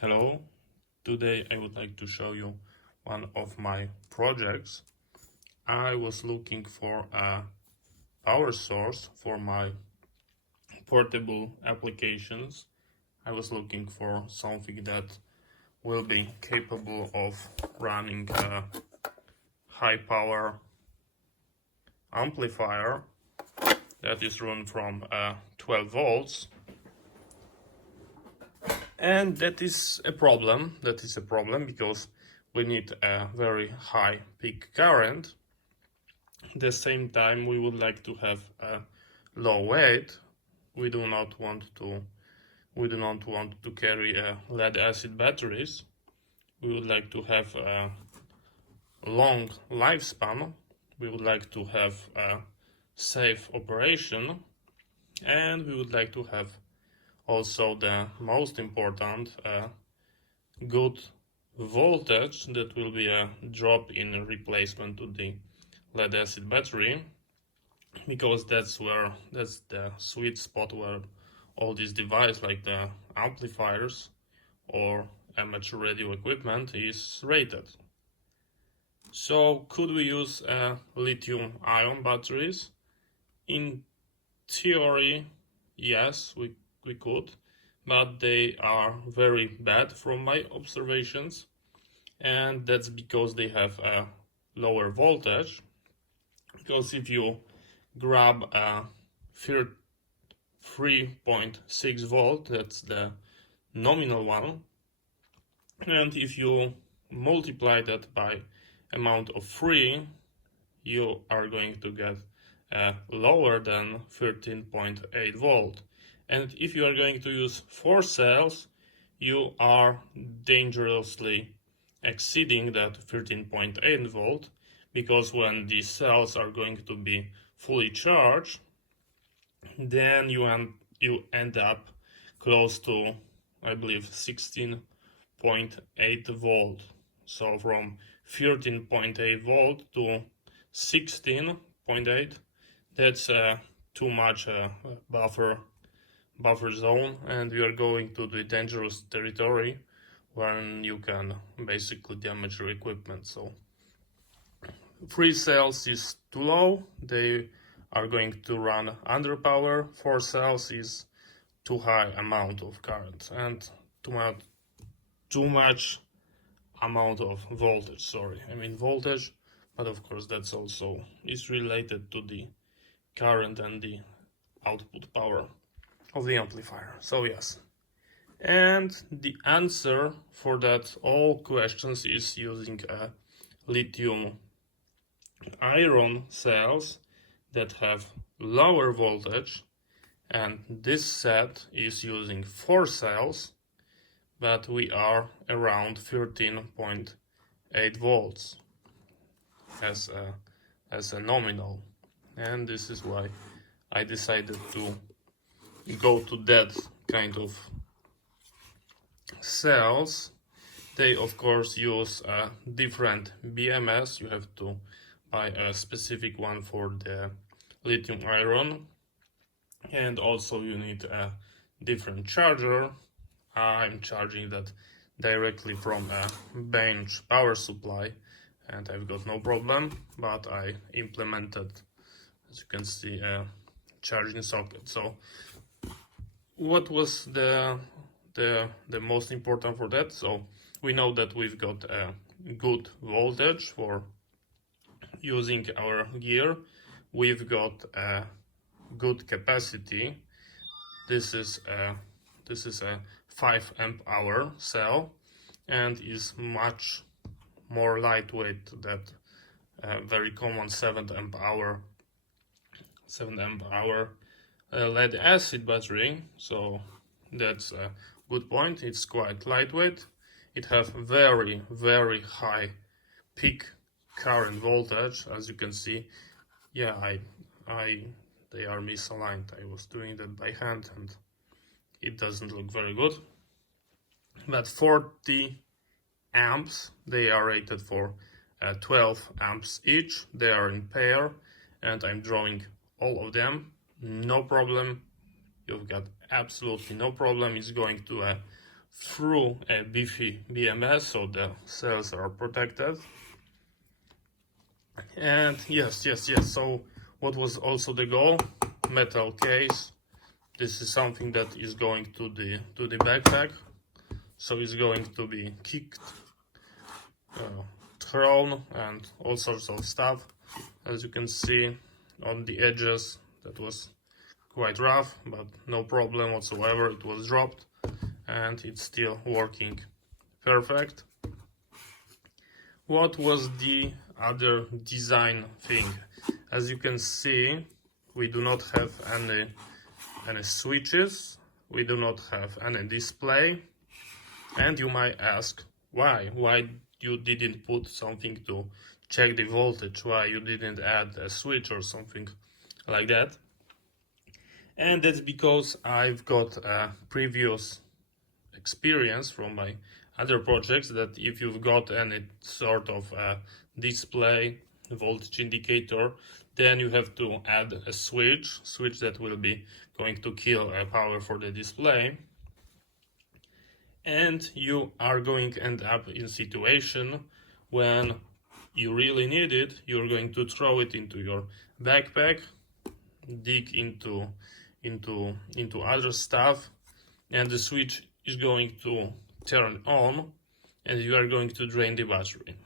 Hello, today I would like to show you one of my projects. I was looking for a power source for my portable applications. I was looking for something that will be capable of running a high power amplifier that is run from 12 volts. And that is a problem. Because we need a very high peak current. At the same time, we would like to have a low weight. We do not want to carry lead acid batteries. We would like to have a long lifespan. We would like to have a safe operation, and we would like to have also the most important good voltage that will be a drop in replacement to the lead acid battery, because that's the sweet spot where all these devices like the amplifiers or amateur radio equipment is rated. So could we use lithium ion batteries? In theory, yes, we could, but they are very bad from my observations, and that's because they have a lower voltage. Because if you grab a 3.6 volt, that's the nominal one, and if you multiply that by amount of 3, you are going to get lower than 13.8 volt. And if you are going to use 4 cells, you are dangerously exceeding that 13.8 volt, because when these cells are going to be fully charged, then you end up close to, I believe, 16.8 volt. So from 13.8 volt to 16.8, that's too much buffer zone, and we are going to the dangerous territory when you can basically damage your equipment. So 3 cells is too low, they are going to run under power. 4 cells is too high amount of current and too much amount of voltage. Voltage, but of course that's also is related to the current and the output power of the amplifier. So yes, and the answer for that all questions is using a lithium iron cells that have lower voltage, and this set is using 4 cells, but we are around 13.8 volts as a nominal, and this is why I decided to go to that kind of cells. They of course use a different BMS. You have to buy a specific one for the lithium iron, and also you need a different charger. I'm charging that directly from a bench power supply, and I've got no problem, but I implemented, as you can see, a charging socket. So what was the most important for that? So we know that we've got a good voltage for using our gear. We've got a good capacity. This is a 5 amp hour cell, and is much more lightweight than very common 7 amp hour lead acid battery. So that's a good point. It's quite lightweight. It has very high peak current voltage, as you can see. Yeah, they are misaligned. I was doing that by hand and it doesn't look very good. But 40 amps, they are rated for 12 amps each. They are in pair, and I'm drawing all of them. No problem. You've got absolutely no problem. It's going to a through a beefy BMS, so the cells are protected. And yes, so what was also the goal? Metal case. This is something that is going to the backpack, so it's going to be kicked, thrown, and all sorts of stuff. As you can see on the edges, that was quite rough, but no problem whatsoever. It was dropped and it's still working perfect. What was the other design thing? As you can see, we do not have any switches, we do not have any display, and you might ask why you didn't put something to check the voltage, why you didn't add a switch or something like that. And that's because I've got a previous experience from my other projects that if you've got any sort of display voltage indicator, then you have to add a switch that will be going to kill power for the display, and you are going to end up in a situation when you really need it. You're going to throw it into your backpack, dig into other stuff, and the switch is going to turn on and you are going to drain the battery.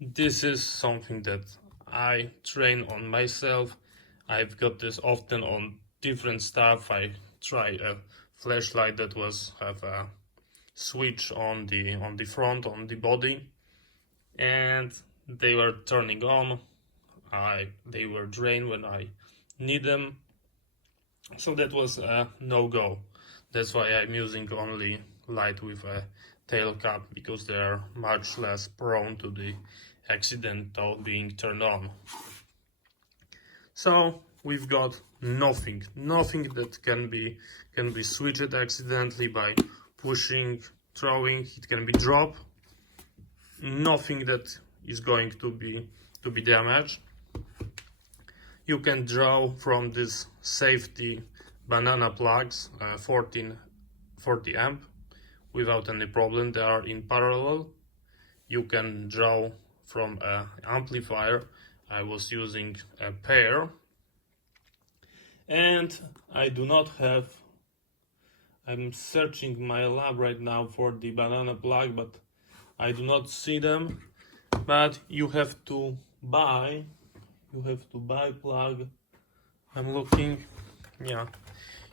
This is something that I train on myself. I've got this often on different stuff. I tried a flashlight that have a switch on the front, on the body, and they were turning on. They were drained when I need them, so that was a no-go. That's why I'm using only light with a tail cap, because they are much less prone to the accidental being turned on. So we've got nothing that can be switched accidentally by pushing, throwing. It can be dropped. Nothing that is going to be damaged. You can draw from this safety banana plugs 40 amp without any problem. They are in parallel. You can draw from an amplifier. I was using a pair, and I do not have, I'm searching my lab right now for the banana plug, but I do not see them. But you have to buy plug. I'm looking, yeah,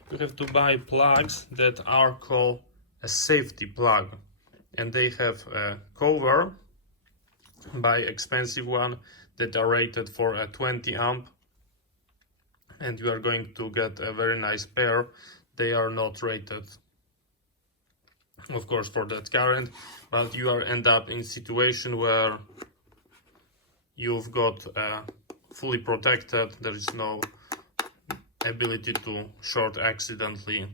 you have to buy plugs that are called a safety plug, and they have a cover, buy expensive one, that are rated for a 20 amp, and you are going to get a very nice pair. They are not rated, of course, for that current, but you are end up in situation where you've got fully protected. There is no ability to short accidentally,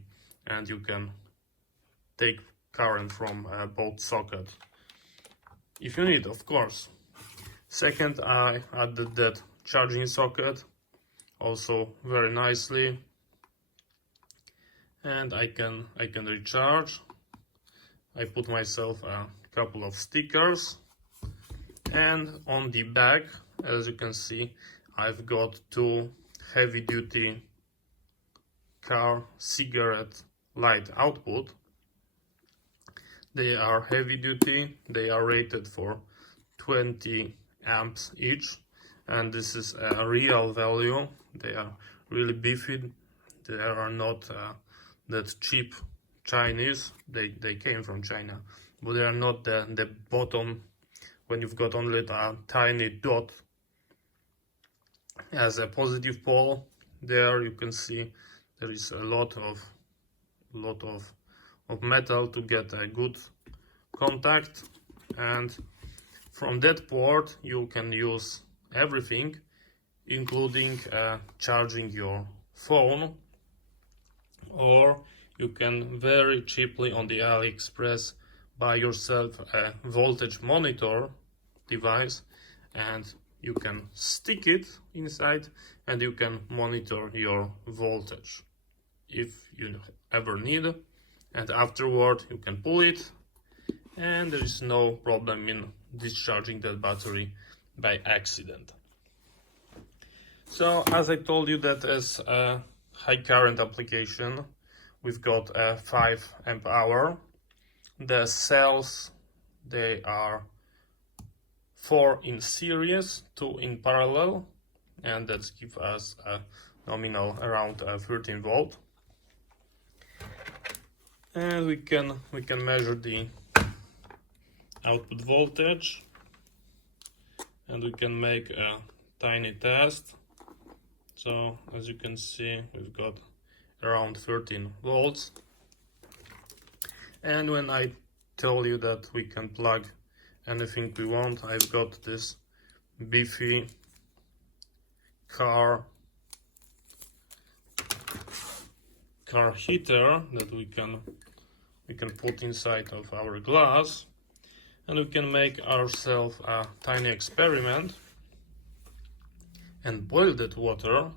and you can take current from both sockets if you need, of course. Second, I added that charging socket also very nicely, and I can recharge. I put myself a couple of stickers, and on the back, as you can see, I've got two heavy-duty car cigarette light output. They are heavy-duty. They are rated for 20 amps each, and this is a real value. They are really beefy. They are not that cheap Chinese. They came from China, but they are not the bottom when you've got only a tiny dot as a positive pole. There you can see there is a lot of metal to get a good contact, and from that port you can use everything, including charging your phone, or you can very cheaply on the AliExpress buy yourself a voltage monitor device, and you can stick it inside and you can monitor your voltage if you ever need. and afterward you can pull it, and there is no problem in discharging that battery by accident. So as I told you, that as a high current application, we've got a 5 amp hour. The cells, they are 4 in series, 2 in parallel, and that gives us a nominal around 13 volt. And we can measure the output voltage, and we can make a tiny test. So as you can see, we've got around 13 volts. And when I tell you that we can plug anything we want, I've got this beefy car heater that we can put inside of our glass, and we can make ourselves a tiny experiment and boil that water,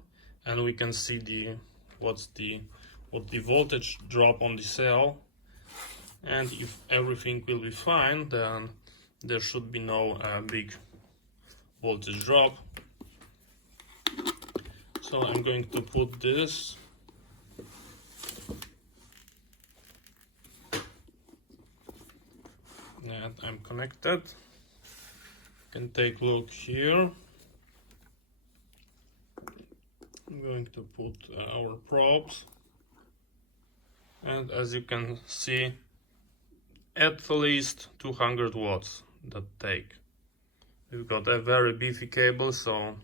and we can see what the voltage drop on the cell. And if everything will be fine, then there should be no big voltage drop. So I'm going to put this and I'm connected. You can take a look here. I'm going to put our probes, and as you can see, at least 200 watts that take. We've got a very beefy cable, so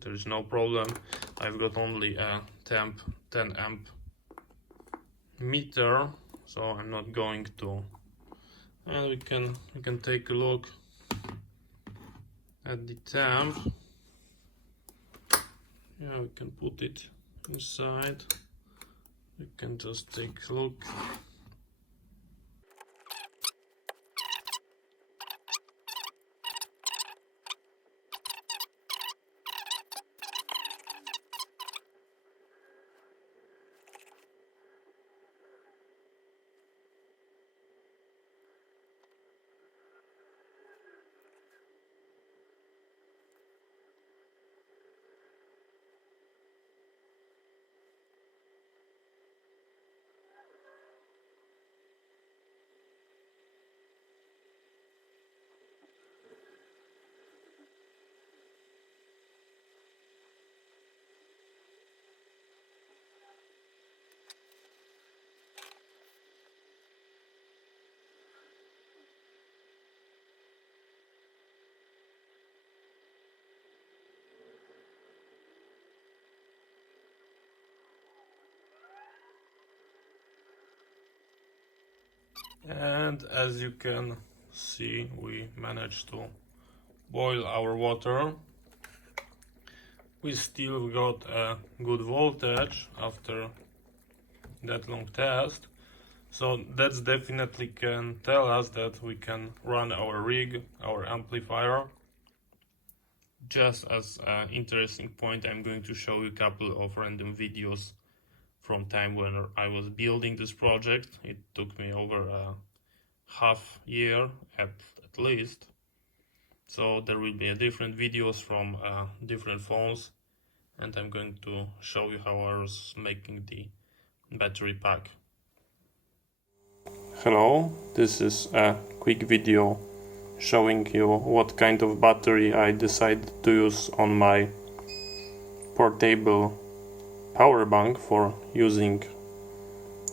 there is no problem. I've got only a 10 amp meter, so I'm not going to. And we can take a look at the temp. Yeah, we can put it inside. We can just take a look. And as you can see, we managed to boil our water. We still got a good voltage after that long test. So that's definitely can tell us that we can run our rig, our amplifier. Just as an interesting point, I'm going to show you a couple of random videos from time when I was building this project. It took me over a half year at least. So there will be different videos from different phones, and I'm going to show you how I was making the battery pack. Hello, this is a quick video showing you what kind of battery I decided to use on my portable power bank for using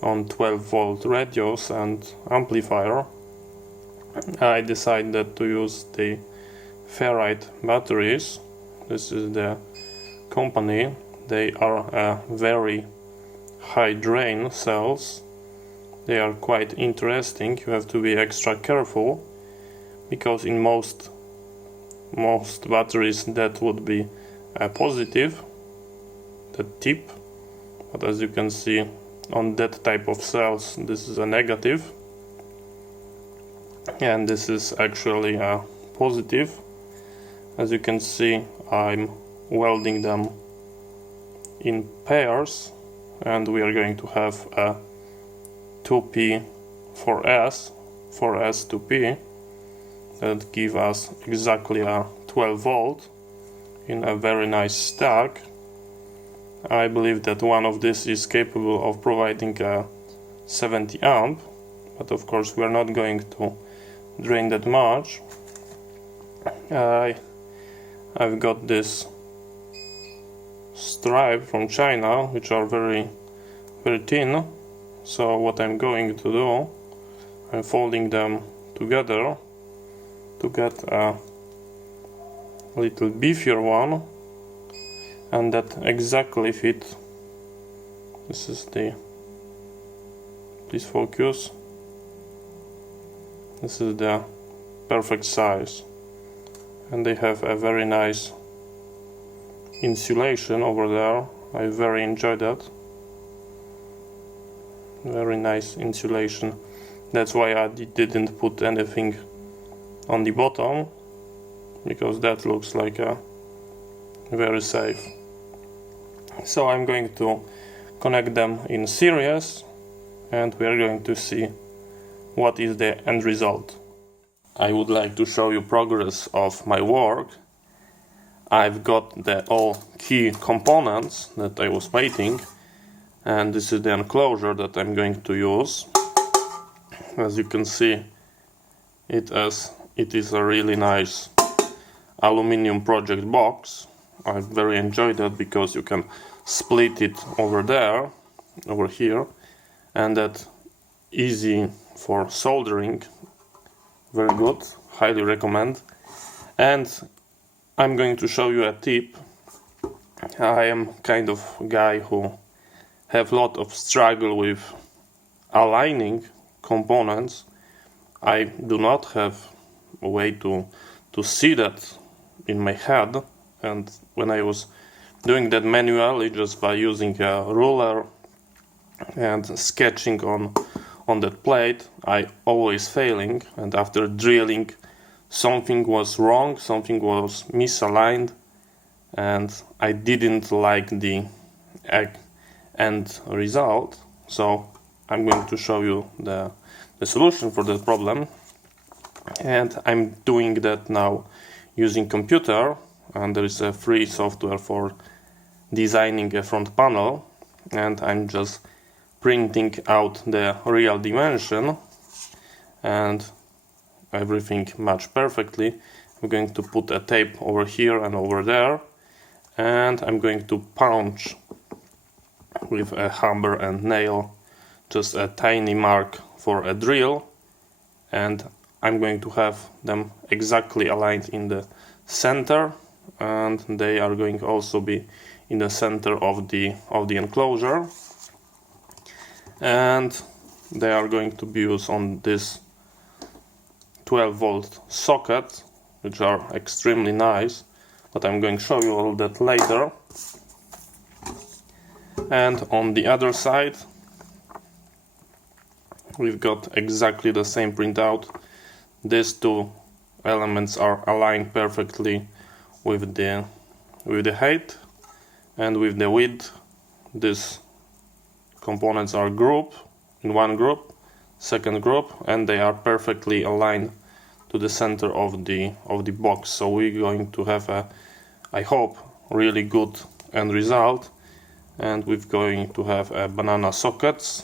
on 12 volt radios and amplifier. I decided to use the ferrite batteries. This is the company. They are very high drain cells. They are quite interesting. You have to be extra careful, because in most batteries that would be a positive, the tip, but as you can see on that type of cells, this is a negative, and this is actually a positive. As you can see, I'm welding them in pairs, and we are going to have a 2P 4S, 4S 2P, that give us exactly a 12 volt in a very nice stack. I believe that one of this is capable of providing a 70 amp, but of course we are not going to drain that much. I've got this stripe from China, which are very thin. So what I'm going to do, I'm folding them together to get a little beefier one, and that exactly fit. This is the, please focus, this is the perfect size, and they have a very nice insulation over there. I very enjoy that. Very nice insulation. That's why I didn't put anything on the bottom, because that looks like a very safe. So I'm going to connect them in series, and we are going to see what is the end result. I would like to show you progress of my work. I've got the all key components that I was waiting, and this is the enclosure that I'm going to use. As you can see, it is a really nice aluminum project box. I very enjoyed that because you can split it over there, over here, and that easy for soldering. Very good, highly recommend. And I'm going to show you a tip. I am kind of guy who have a lot of struggle with aligning components. I do not have a way to see that in my head, and when I was doing that manually just by using a ruler and sketching on that plate, I always failing, and after drilling something was wrong, something was misaligned, and I didn't like the end result. So I'm going to show you the solution for that problem, and I'm doing that now using computer, and there is a free software for designing a front panel, and I'm just printing out the real dimension, and everything matched perfectly. I'm going to put a tape over here and over there, and I'm going to punch with a hammer and nail just a tiny mark for a drill, and I'm going to have them exactly aligned in the center, and they are going also be in the center of the enclosure, and they are going to be used on this 12 volt socket, which are extremely nice, but I'm going to show you all that later. And on the other side we've got exactly the same printout. These two elements are aligned perfectly with the height and with the width. These components are grouped in one group, second group, and they are perfectly aligned to the center of the box. So we're going to have a, I hope, really good end result, and we're going to have a banana sockets.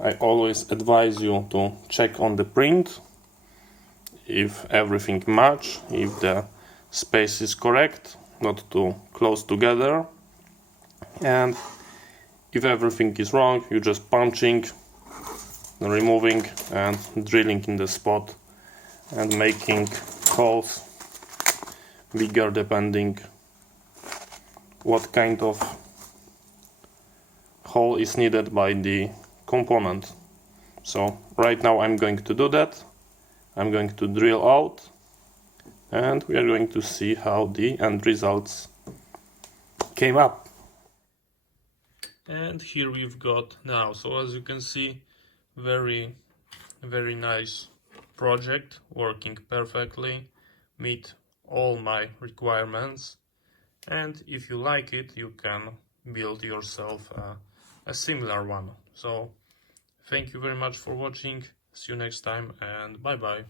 I always advise you to check on the print if everything match, if the space is correct, not too close together, and if everything is wrong, you just punching, removing and drilling in the spot and making holes bigger depending what kind of hole is needed by the component. So right now I'm going to do that. I'm going to drill out, and we are going to see how the end results came up. And here we've got now, so as you can see, very nice project, working perfectly, meet all my requirements, and if you like it, you can build yourself a similar one. So Thank you very much for watching. See you next time and bye bye.